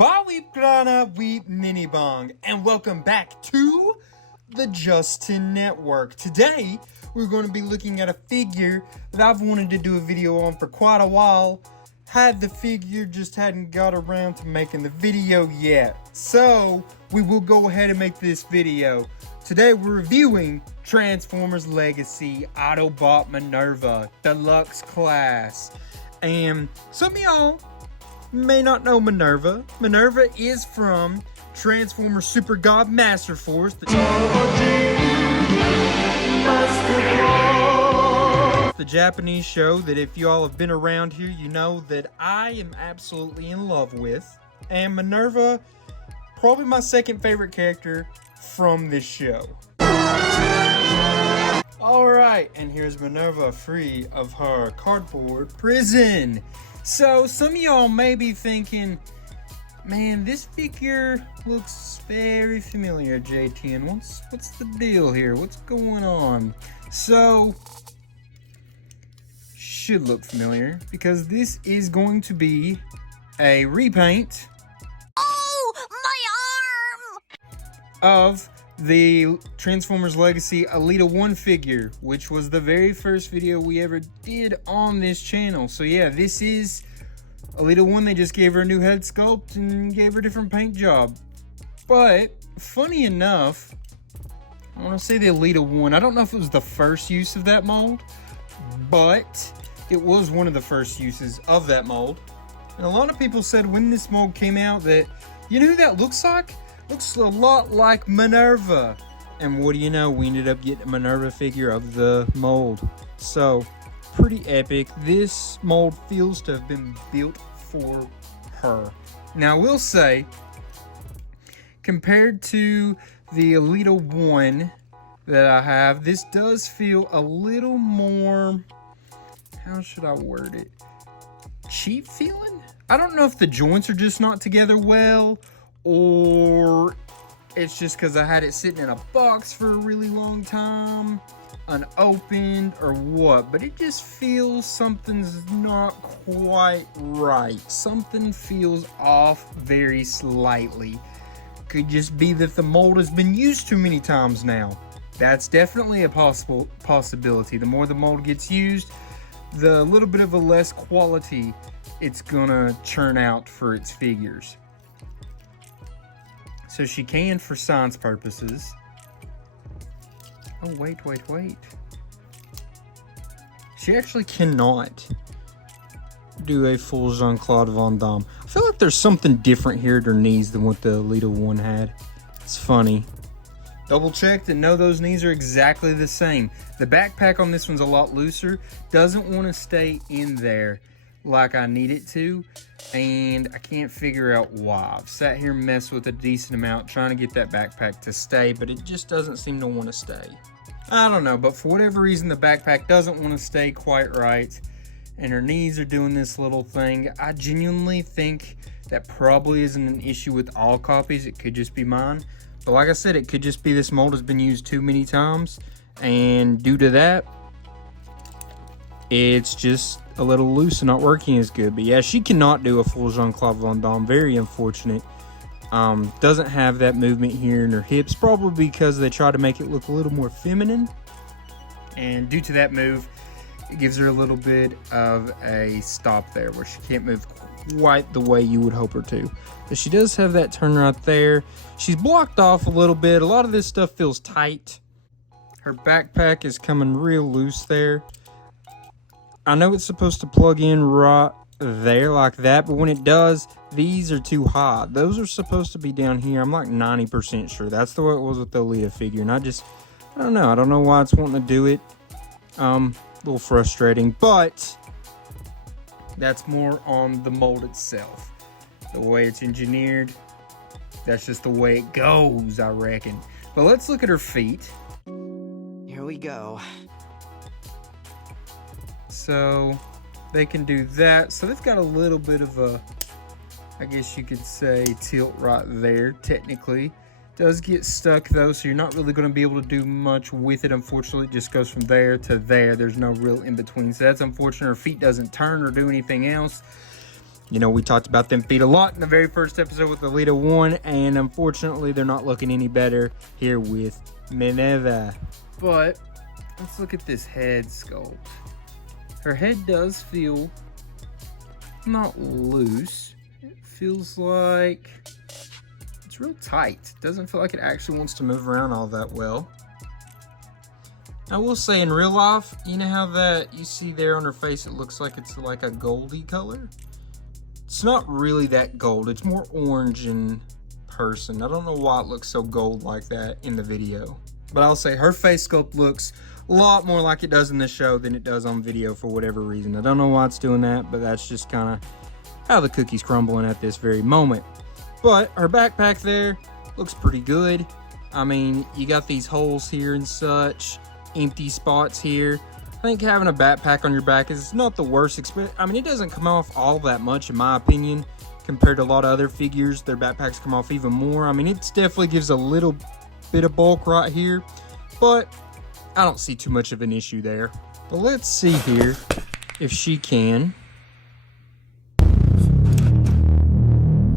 Bali Prana Weep Mini Bong, and welcome back to the Justin Network. Today, we're going to be looking at a figure that I've wanted to do a video on for quite a while. Had the figure, just hadn't got around to making the video yet. So, we will go ahead and make this video. Today, we're reviewing Transformers Legacy Autobot Minerva Deluxe Class. And some of y'all may not know Minerva. Minerva is from Transformers Super God Master Force, the Japanese show that if y'all have been around here, you know that I am absolutely in love with. And Minerva, probably my second favorite character from this show. Alright, and here's Minerva free of her cardboard prison. So, some of y'all may be thinking, man, this figure looks very familiar, JTN. What's the deal here? What's going on? So, should look familiar, because this is going to be a repaint of the Transformers Legacy Elita 1 figure, which was the very first video we ever did on this channel. So yeah, this is Elita 1. They just gave her a new head sculpt and gave her a different paint job. But funny enough, I want to say the Elita 1, I don't know if it was the first use of that mold, but it was one of the first uses of that mold. And a lot of people said when this mold came out that, you know who that looks like? Looks a lot like Minerva. And what do you know? We ended up getting a Minerva figure of the mold. So, pretty epic. This mold feels to have been built for her. Now, I will say, compared to the Elita 1 that I have, this does feel a little more, how should I word it? Cheap feeling? I don't know if the joints are just not together well, or it's just because I had it sitting in a box for a really long time, unopened, or what, but it just feels something's not quite right. Something feels off very slightly. Could just be that the mold has been used too many times now. That's definitely a possibility. The more the mold gets used, the little bit of a less quality it's gonna churn out for its figures. So she can for science purposes. Oh, wait. She actually cannot do a full Jean-Claude Van Damme. I feel like there's something different here at her knees than what the Elita 1 had. It's funny. Double checked and know those knees are exactly the same. The backpack on this one's a lot looser. Doesn't want to stay in there like I need it to, and I can't figure out why. I've sat here and messed with a decent amount trying to get that backpack to stay, but it just doesn't seem to want to stay. I don't know, but for whatever reason the backpack doesn't want to stay quite right, and her knees are doing this little thing. I genuinely think that probably isn't an issue with all copies. It could just be mine, but like I said, it could just be this mold has been used too many times, and due to that, it's just a little loose and not working as good. But yeah, she cannot do a full Jean-Claude Van Damme. Very unfortunate. Doesn't have that movement here in her hips, probably because they try to make it look a little more feminine. And due to that move, it gives her a little bit of a stop there where she can't move quite the way you would hope her to. But she does have that turn right there. She's blocked off a little bit. A lot of this stuff feels tight. Her backpack is coming real loose there. I know it's supposed to plug in right there like that, but when it does, these are too high. Those are supposed to be down here. I'm like 90% sure. That's the way it was with the Elita figure, and I don't know. I don't know why it's wanting to do it. A little frustrating, but that's more on the mold itself. The way it's engineered, that's just the way it goes, I reckon. But let's look at her feet. Here we go. So they can do that. So they've got a little bit of a, I guess you could say, tilt right there, technically. Does get stuck though, so you're not really going to be able to do much with it. Unfortunately, it just goes from there to there. There's no real in between, so that's unfortunate. Her feet doesn't turn or do anything else. You know, we talked about them feet a lot in the very first episode with Alita 1, and unfortunately, they're not looking any better here with Minerva. But let's look at this head sculpt. Her head does feel not loose. It feels like it's real tight. It doesn't feel like it actually wants to move around all that well. I will say in real life, you know how that you see there on her face, it looks like it's like a goldy color? It's not really that gold. It's more orange in person. I don't know why it looks so gold like that in the video. But I'll say her face sculpt looks a lot more like it does in the show than it does on video for whatever reason. I don't know why it's doing that, but that's just kind of how the cookie's crumbling at this very moment. But her backpack there looks pretty good. I mean, you got these holes here and such, empty spots here. I think having a backpack on your back is not the worst experience. I mean, it doesn't come off all that much in my opinion compared to a lot of other figures. Their backpacks come off even more. I mean, it definitely gives a little bit of bulk right here, but I don't see too much of an issue there. But let's see here if she can.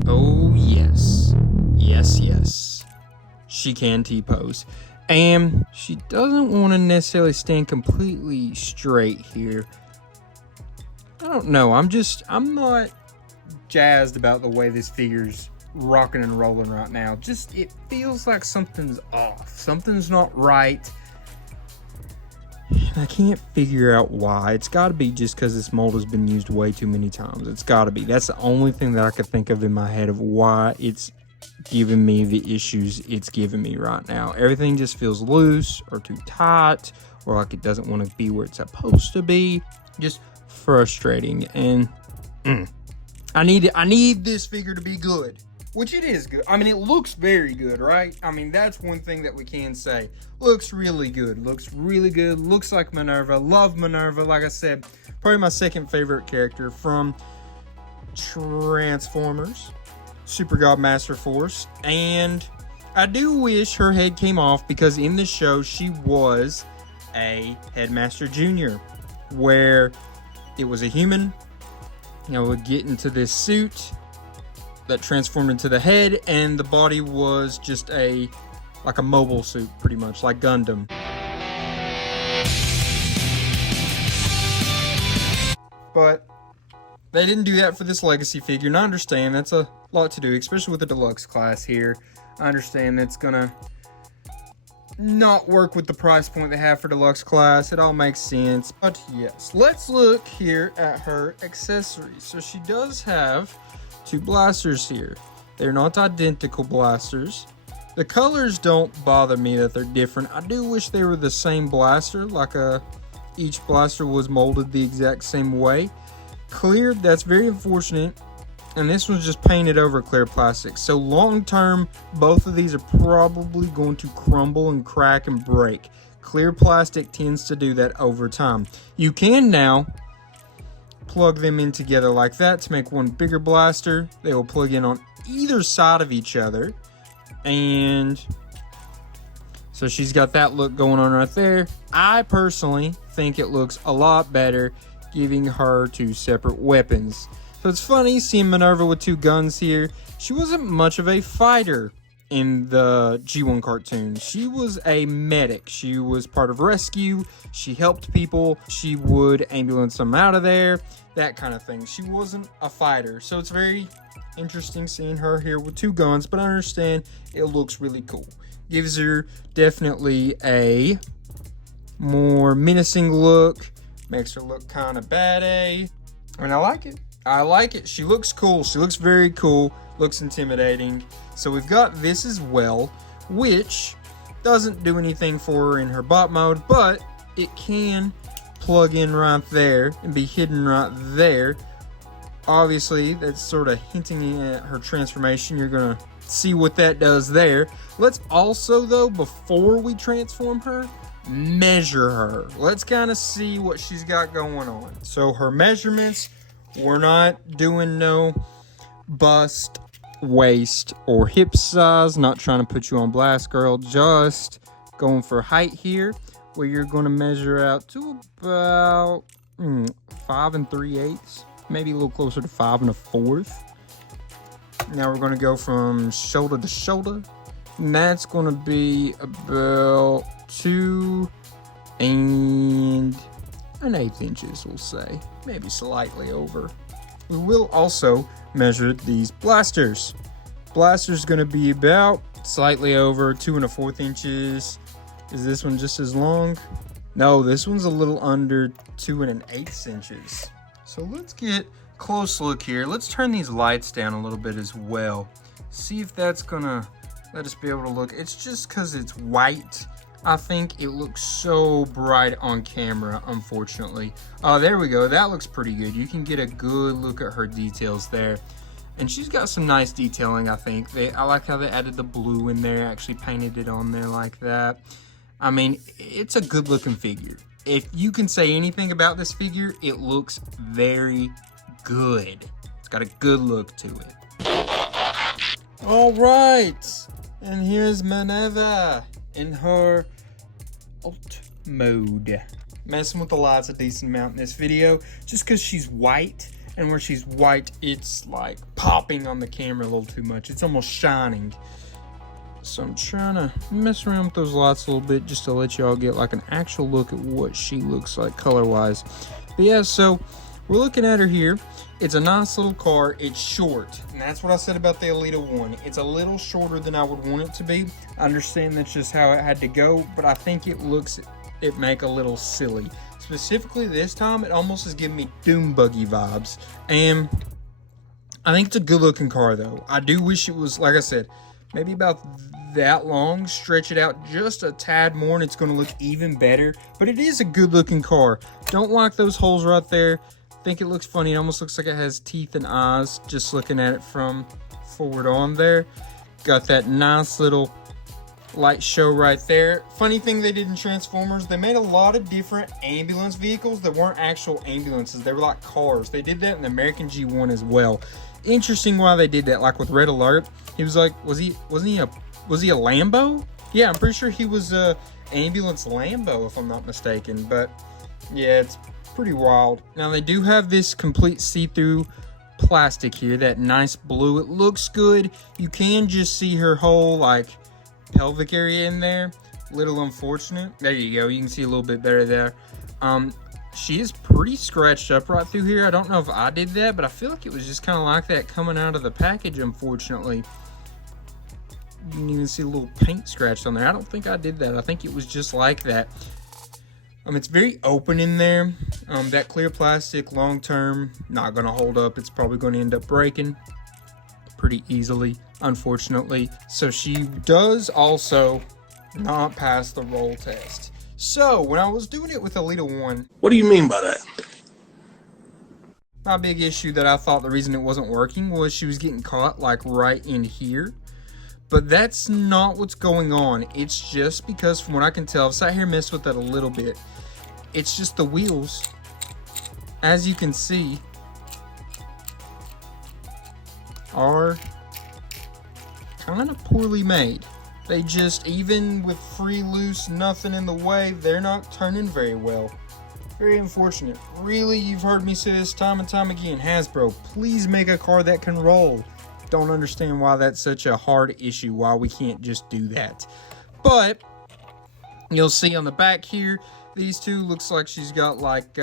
Oh, yes. Yes, yes. She can T-pose. And she doesn't want to necessarily stand completely straight here. I don't know. I'm not jazzed about the way this figure's rocking and rolling right now. Just, it feels like something's off. Something's not right. And I can't figure out why. It's got to be just because this mold has been used way too many times. It's got to be. That's the only thing that I could think of in my head of why it's giving me the issues it's giving me right now. Everything just feels loose or too tight or like it doesn't want to be where it's supposed to be. Just frustrating. And I need this figure to be good, which it is good. I mean, it looks very good, right? I mean, that's one thing that we can say. Looks really good. Looks really good. Looks like Minerva. Love Minerva. Like I said, probably my second favorite character from Transformers, Super God Master Force. And I do wish her head came off because in the show she was a Headmaster Jr. where it was a human, you know, would get into this suit that transformed into the head, and the body was just like a mobile suit, pretty much like Gundam. But they didn't do that for this Legacy figure, and I understand that's a lot to do, especially with the deluxe class here. I understand that's gonna not work with the price point they have for deluxe class. It all makes sense. But yes, let's look here at her accessories. So she does have two blasters here. They're not identical blasters. The colors don't bother me that they're different. I do wish they were the same blaster, like each blaster was molded the exact same way. Clear, that's very unfortunate. And this one's just painted over clear plastic. So long term, both of these are probably going to crumble and crack and break. Clear plastic tends to do that over time. You can now plug them in together like that to make one bigger blaster. They will plug in on either side of each other. And so she's got that look going on right there. I personally think it looks a lot better giving her two separate weapons. So it's funny seeing Minerva with two guns here. She wasn't much of a fighter in the G1 cartoon. She was a medic. She was part of rescue. She helped people. She would ambulance them out of there, that kind of thing. She wasn't a fighter. So it's very interesting seeing her here with two guns, but I understand it looks really cool. Gives her definitely a more menacing look. Makes her look kind of bad-a. I mean, I like it. I like it. She looks cool. She looks very cool. Looks intimidating. So we've got this as well, which doesn't do anything for her in her bot mode, but it can plug in right there and be hidden right there. Obviously, that's sort of hinting at her transformation. You're going to see what that does there. Let's also, though, before we transform her, measure her. Let's kind of see what she's got going on. So her measurements, we're not doing no bust, waist, or hip size. Not trying to put you on blast, girl. Just going for height here, where you're going to measure out to about 5 3/8. maybe a little closer to 5 1/4. Now we're going to go from shoulder to shoulder, and that's going to be about 2 1/8 inches, we'll say, maybe slightly over. We will also measure these blasters. Blaster's going to be about slightly over 2 1/4 inches. Is this one just as long? No, this one's a little under 2 1/8 inches. So let's get a close look here. Let's turn these lights down a little bit as well. See if that's gonna let us be able to look. It's just because it's white. I think it looks so bright on camera, unfortunately. Oh, there we go. That looks pretty good. You can get a good look at her details there. And she's got some nice detailing, I think. I like how they added the blue in there, actually painted it on there like that. I mean, it's a good looking figure. If you can say anything about this figure, it looks very good. It's got a good look to it. All right, and here's Minerva in her alt mode. Messing with the lights a decent amount in this video, just because she's white, and where she's white, it's like popping on the camera a little too much. It's almost shining. So I'm trying to mess around with those lights a little bit just to let y'all get like an actual look at what she looks like color-wise. But yeah, so we're looking at her here. It's a nice little car. It's short, and that's what I said about the Elita 1. It's a little shorter than I would want it to be. I understand that's just how it had to go, but I think it make a little silly. Specifically this time, it almost is giving me Doom Buggy vibes. And I think it's a good looking car though. I do wish it was, like I said, maybe about that long. Stretch it out just a tad more and it's going to look even better. But it is a good looking car. Don't like those holes right there. Think it looks funny. It almost looks like it has teeth and eyes just looking at it from forward on there. Got that nice little light show right there. Funny thing they did in Transformers, they made a lot of different ambulance vehicles that weren't actual ambulances. They were like cars. They did that in the American G1 as well. Interesting why they did that. Like with Red Alert, he was like, was he a Lambo? Yeah, I'm pretty sure he was a ambulance Lambo if I'm not mistaken. But yeah, it's pretty wild. Now they do have this complete see-through plastic here, that nice blue. It looks good. You can just see her whole like pelvic area in there. Little unfortunate. There you go. You can see a little bit better there. She is pretty scratched up right through here. I don't know if I did that, but I feel like it was just kind of like that coming out of the package, unfortunately. You can even see a little paint scratched on there. I don't think I did that. I think it was just like that. It's very open in there. That clear plastic, long term, not going to hold up. It's probably going to end up breaking pretty easily, unfortunately. So she does also not pass the roll test. So when I was doing it with Elita 1, what do you mean by that? my big issue that I thought the reason it wasn't working was she was getting caught like right in here. But that's not what's going on. It's just because from what I can tell, I've sat here and messed with that a little bit. It's just the wheels, as you can see, are kind of poorly made. They just, even with free, loose, nothing in the way, they're not turning very well. Very unfortunate. Really, you've heard me say this time and time again. Hasbro, please make a car that can roll. Don't understand why that's such a hard issue, why we can't just do that. But you'll see on the back here, these two, looks like she's got like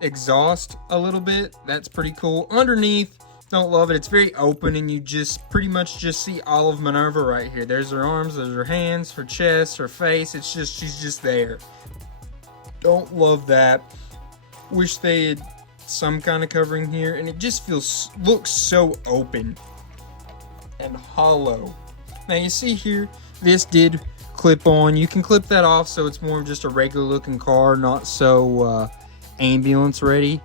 exhaust a little bit. That's pretty cool. Underneath, don't love it. It's very open and you just pretty much just see all of Minerva right here. There's her arms, there's her hands, her chest, her face. It's just, she's just there. Don't love that. Wish they had some kind of covering here, and it just looks so open and hollow. Now you see here, this did clip on. You can clip that off so it's more of just a regular looking car, not so ambulance ready.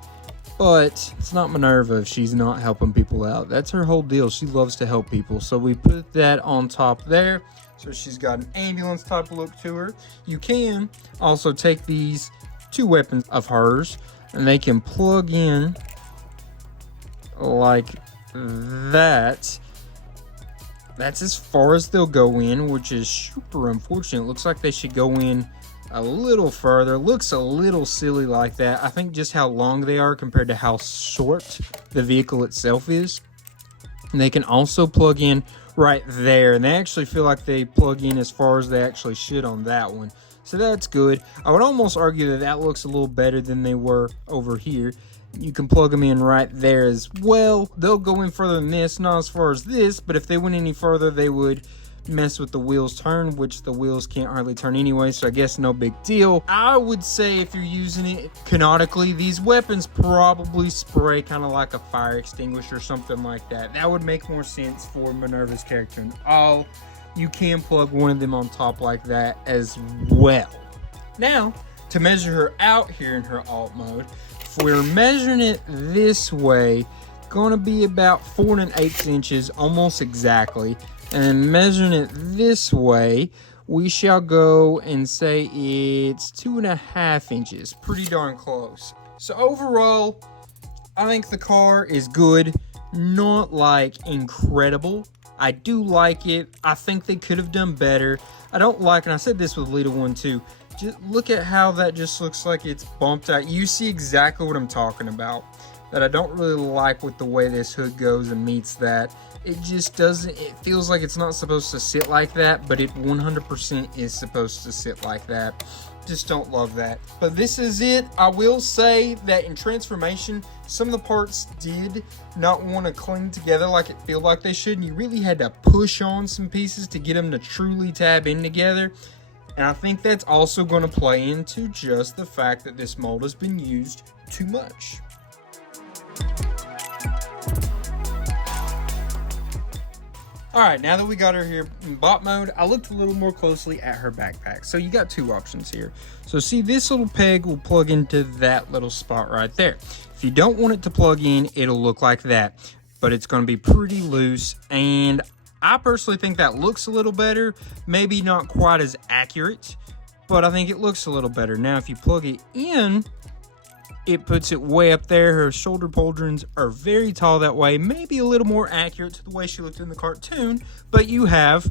But it's not Minerva if she's not helping people out. That's her whole deal. She loves to help people. So we put that on top there. So she's got an ambulance type look to her. You can also take these two weapons of hers and they can plug in like that. That's as far as they'll go in, which is super unfortunate. It looks like they should go in a little further. Looks a little silly like that. I think just how long they are compared to how short the vehicle itself is. And they can also plug in right there, and they actually feel like they plug in as far as they actually should on that one. So that's good. I would almost argue that that looks a little better than they were over here. You can plug them in right there as well. They'll go in further than this, not as far as this, but if they went any further, they would mess with the wheels turn, which the wheels can't hardly turn anyway, so I guess no big deal. I would say if you're using it canonically, these weapons probably spray kind of like a fire extinguisher or something like that. That would make more sense for Minerva's character and all. You can plug one of them on top like that as well. Now, to measure her out here in her alt mode, if we're measuring it this way, gonna be about 4 1/8 inches, almost exactly. And measuring it this way, we shall go and say it's 2 1/2 inches. Pretty darn close. So overall, I think the car is good, not like incredible. I do like it. I think they could have done better. I don't like, and I said this with Lita 1 too, just look at how that just looks like it's bumped out. You see exactly what I'm talking about. That I don't really like with the way this hood goes and meets that. It just doesn't, it feels like it's not supposed to sit like that, but it 100% is supposed to sit like that. Just don't love that. But this is it. I will say that in transformation, some of the parts did not want to cling together like it felt like they should, and you really had to push on some pieces to get them to truly tab in together. And I think that's also going to play into just the fact that this mold has been used too much. Alright, now that we got her here in bot mode, I looked a little more closely at her backpack. So you got two options here. So see, this little peg will plug into that little spot right there. If you don't want it to plug in, it'll look like that. But it's going to be pretty loose, and I personally think that looks a little better. Maybe not quite as accurate, but I think it looks a little better. Now, if you plug it in, it puts it way up there. Her shoulder pauldrons are very tall that way. Maybe a little more accurate to the way she looked in the cartoon, but you have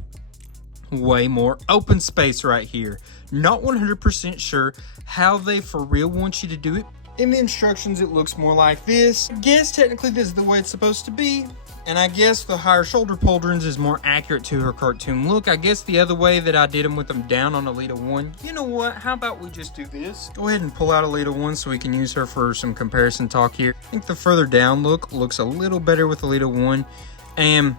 way more open space right here. Not 100% sure how they for real want you to do it. In the instructions, it looks more like this. I guess technically this is the way it's supposed to be. And I guess the higher shoulder pauldrons is more accurate to her cartoon look. I guess the other way that I did them with them down on Alita 1. You know what? How about we just do this? Go ahead and pull out Alita 1 so we can use her for some comparison talk here. I think the further down look looks a little better with Alita 1. And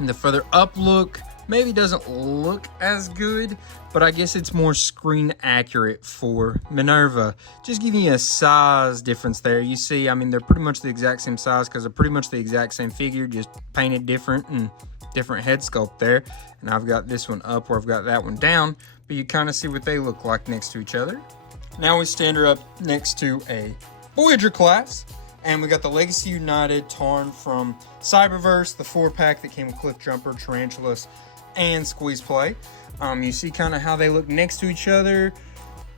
the further up look maybe doesn't look as good, but I guess it's more screen accurate for Minerva. Just giving you a size difference there. You see, I mean, they're pretty much the exact same size because they're pretty much the exact same figure, just painted different and different head sculpt there. And I've got this one up where I've got that one down, but you kind of see what they look like next to each other. Now we stand her up next to a Voyager class. And we got the Legacy United Tarn from Cyberverse, the 4-pack that came with Cliff Jumper, Tarantulas, and Squeeze Play. You see kind of how they look next to each other.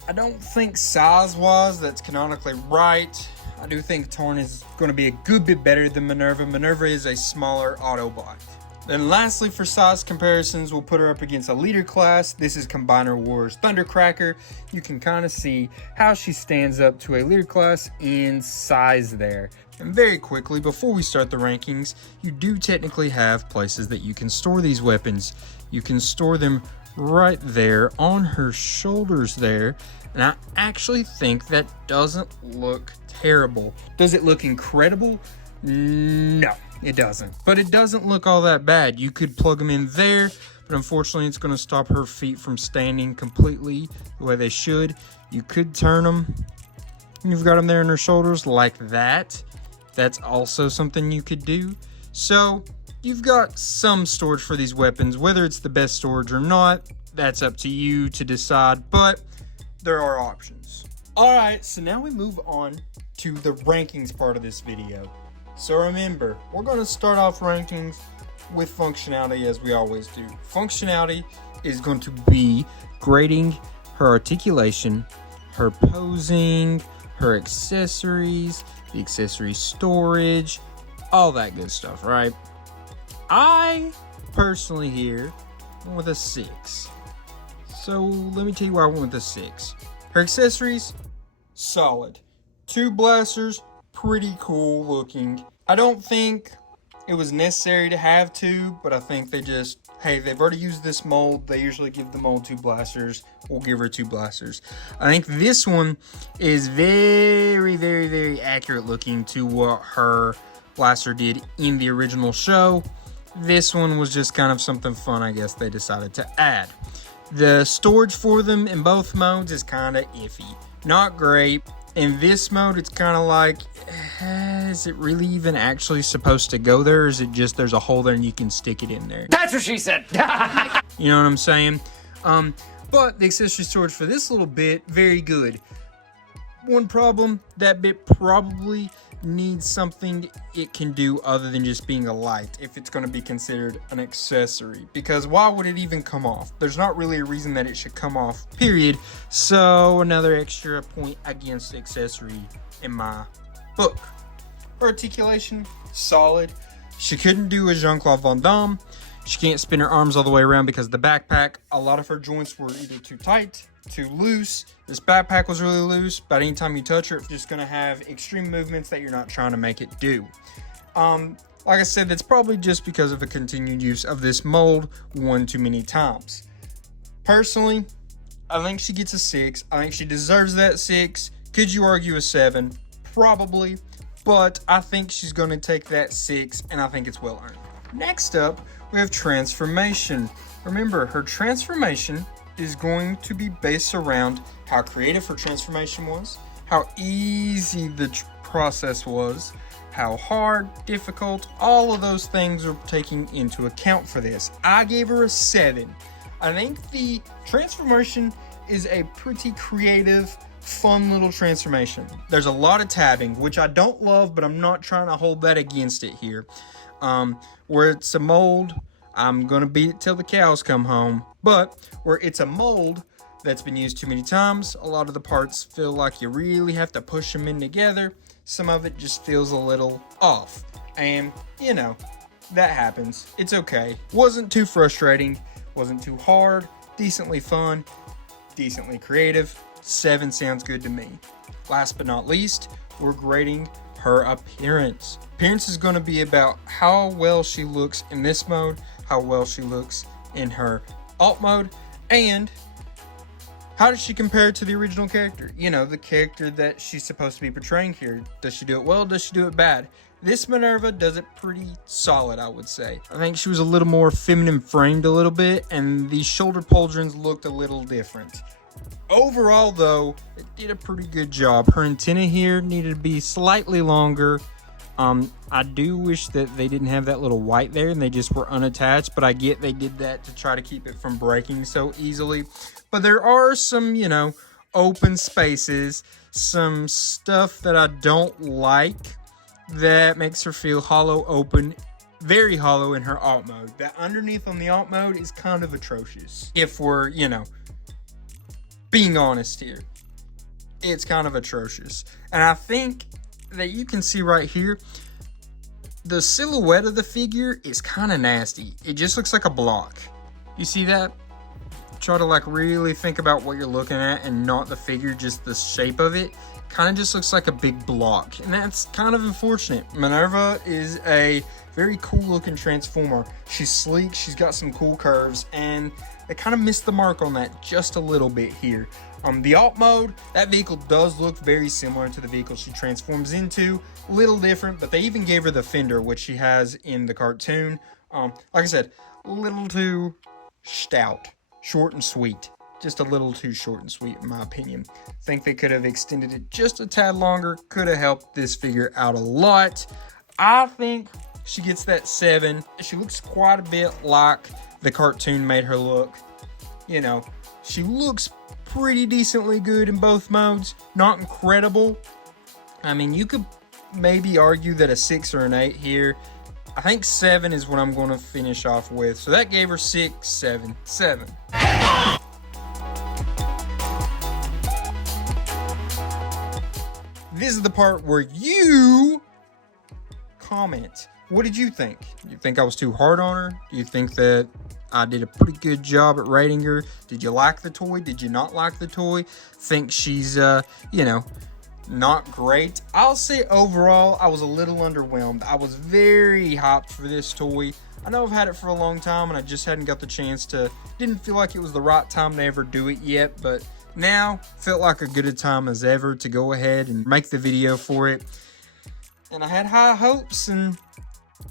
I don't think size-wise that's canonically right. I do think Tarn is going to be a good bit better than Minerva. Minerva is a smaller Autobot. Then lastly, for size comparisons, we'll put her up against a leader class. This is Combiner Wars Thundercracker. You can kind of see how she stands up to a leader class in size there. And very quickly, before we start the rankings, you do technically have places that you can store these weapons. You can store them right there on her shoulders there. And I actually think that doesn't look terrible. Does it look incredible? No, it doesn't. But it doesn't look all that bad. You could plug them in there, but unfortunately it's going to stop her feet from standing completely the way they should. You could turn them. You've got them there on her shoulders like that. That's also something you could do. So you've got some storage for these weapons. Whether it's the best storage or not, that's up to you to decide, but there are options. Alright, so now we move on to the rankings part of this video. So remember, we're going to start off rankings with functionality as we always do. Functionality is going to be grading her articulation, her posing, her accessories, the accessory storage, all that good stuff, right? I personally here went with a 6. So let me tell you why I went with a 6. Her accessories, solid. 2 blasters, pretty cool looking. I don't think it was necessary to have 2, but I think they just, hey, they've already used this mold. They usually give the mold 2 blasters. We'll give her 2 blasters. I think this one is very, very, very accurate looking to what her blaster did in the original show. This one was just kind of something fun, I guess they decided to add. The storage for them in both modes is kind of iffy. Not great. In this mode, it's kind of like, is it really even actually supposed to go there? Or is it just there's a hole there and you can stick it in there? That's what she said. You know what I'm saying? But the accessory storage for this little bit, very good. One problem, that bit probably needs something it can do other than just being a light if it's going to be considered an accessory, because why would it even come off? There's not really a reason that it should come off, period. So another extra point against accessory in my book. Articulation, solid. She couldn't do a Jean-Claude Van Damme. She can't spin her arms all the way around because the backpack, a lot of her joints were either too tight, too loose. This backpack was really loose, but anytime you touch her, it's just going to have extreme movements that you're not trying to make it do. Like I said, that's probably just because of the continued use of this mold one too many times. Personally, I think she gets a 6. I think she deserves that 6. Could you argue a 7? Probably, but I think she's going to take that 6, and I think it's well earned. Next up, we have transformation. Remember, her transformation is going to be based around how creative her transformation was, how easy the process was, how hard, difficult, all of those things are taking into account for this. I gave her a 7. I think the transformation is a pretty creative, fun little transformation. There's a lot of tabbing, which I don't love, but I'm not trying to hold that against it here. Where it's a mold, I'm gonna beat it till the cows come home. But where it's a mold that's been used too many times, a lot of the parts feel like you really have to push them in together. Some of it just feels a little off. And, you know, that happens. It's okay. Wasn't too frustrating, wasn't too hard, decently fun, decently creative. 7 sounds good to me. Last but not least, we're grading her appearance. Appearance is going to be about how well she looks in this mode, how well she looks in her alt mode, and how does she compare to the original character? You know, the character that she's supposed to be portraying here. Does she do it well? Does she do it bad? This Minerva does it pretty solid, I would say. I think she was a little more feminine framed a little bit, and the shoulder pauldrons looked a little different. Overall, though, it did a pretty good job. Her antenna here needed to be slightly longer. I do wish that they didn't have that little white there and they just were unattached, but I get they did that to try to keep it from breaking so easily. But there are some, you know, open spaces, some stuff that I don't like that makes her feel hollow open, very hollow in her alt mode. That underneath on the alt mode is kind of atrocious. If we're, you know, being honest here, it's kind of atrocious. And I think that you can see right here, the silhouette of the figure is kind of nasty. It just looks like a block. You see that? Try to like really think about what you're looking at and not the figure, just the shape of it. Kind of just looks like a big block, and that's kind of unfortunate. Minerva is a very cool looking transformer. She's sleek, she's got some cool curves, and they kind of missed the mark on that just a little bit here. The alt mode, that vehicle does look very similar to the vehicle she transforms into. Little different, but they even gave her the fender, which she has in the cartoon. Like I said, a little too stout, short and sweet. Just a little too short and sweet in my opinion. Think they could have extended it just a tad longer. Could have helped this figure out a lot. I think she gets that 7. She looks quite a bit like the cartoon made her look. You know, she looks pretty decently good in both modes. Not incredible. I mean, you could maybe argue that a 6 or an 8 here. I think 7 is what I'm going to finish off with. So that gave her 6, 7, 7. This is the part where you comment. What did you think? Do you think I was too hard on her? Do you think that I did a pretty good job at rating her. Did you like the toy? Did you not like the toy? Think she's, you know, not great? I'll say overall, I was a little underwhelmed. I was very hyped for this toy. I know I've had it for a long time and I just hadn't got the chance to, didn't feel like it was the right time to ever do it yet, but now felt like a good a time as ever to go ahead and make the video for it. And I had high hopes, and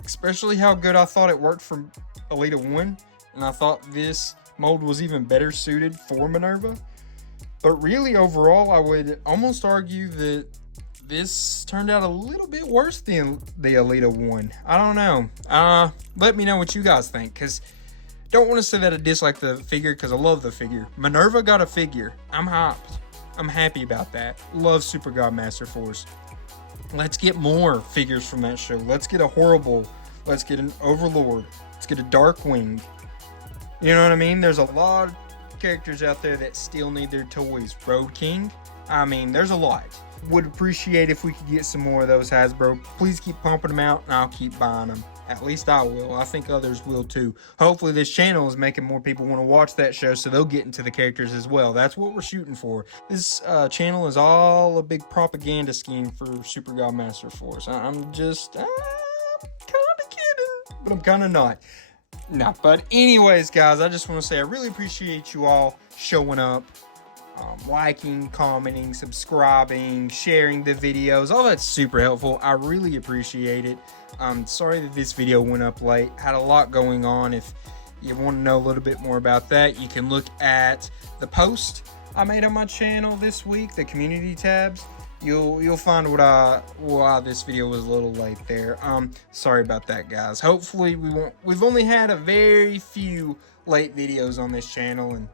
especially how good I thought it worked for Elita 1. And I thought this mold was even better suited for Minerva. But really, overall, I would almost argue that this turned out a little bit worse than the Elita 1. I don't know. Let me know what you guys think, because don't want to say that I dislike the figure, because I love the figure. Minerva got a figure. I'm hyped. I'm happy about that. Love Super God Master Force. Let's get more figures from that show. Let's get a Horrible. Let's get an Overlord. Let's get a Darkwing. You know what I mean? There's a lot of characters out there that still need their toys. Road King. I mean, there's a lot. Would appreciate if we could get some more of those, Hasbro. Please keep pumping them out and I'll keep buying them. At least I will. I think others will too. Hopefully this channel is making more people want to watch that show so they'll get into the characters as well. That's what we're shooting for. This channel is all a big propaganda scheme for Super God Master Force. I'm just kind of kidding, but I'm kind of not. No, but anyways, guys, I just want to say I really appreciate you all showing up. Liking, commenting, subscribing, sharing the videos, all that's super helpful. I really appreciate it. Sorry that this video went up late. Had a lot going on. If you want to know a little bit more about that, you can look at the post I made on my channel this week, the community tabs. You'll find why this video was a little late there. Sorry about that, guys. Hopefully we've only had a very few late videos on this channel, and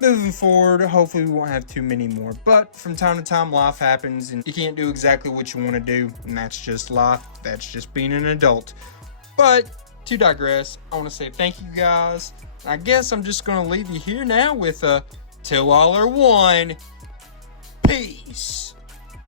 moving forward, hopefully we won't have too many more. But from time to time, life happens and you can't do exactly what you want to do, and that's just life. That's just being an adult. But to digress, I want to say thank you, guys. I guess I'm just going to leave you here now with a till all are one. Peace.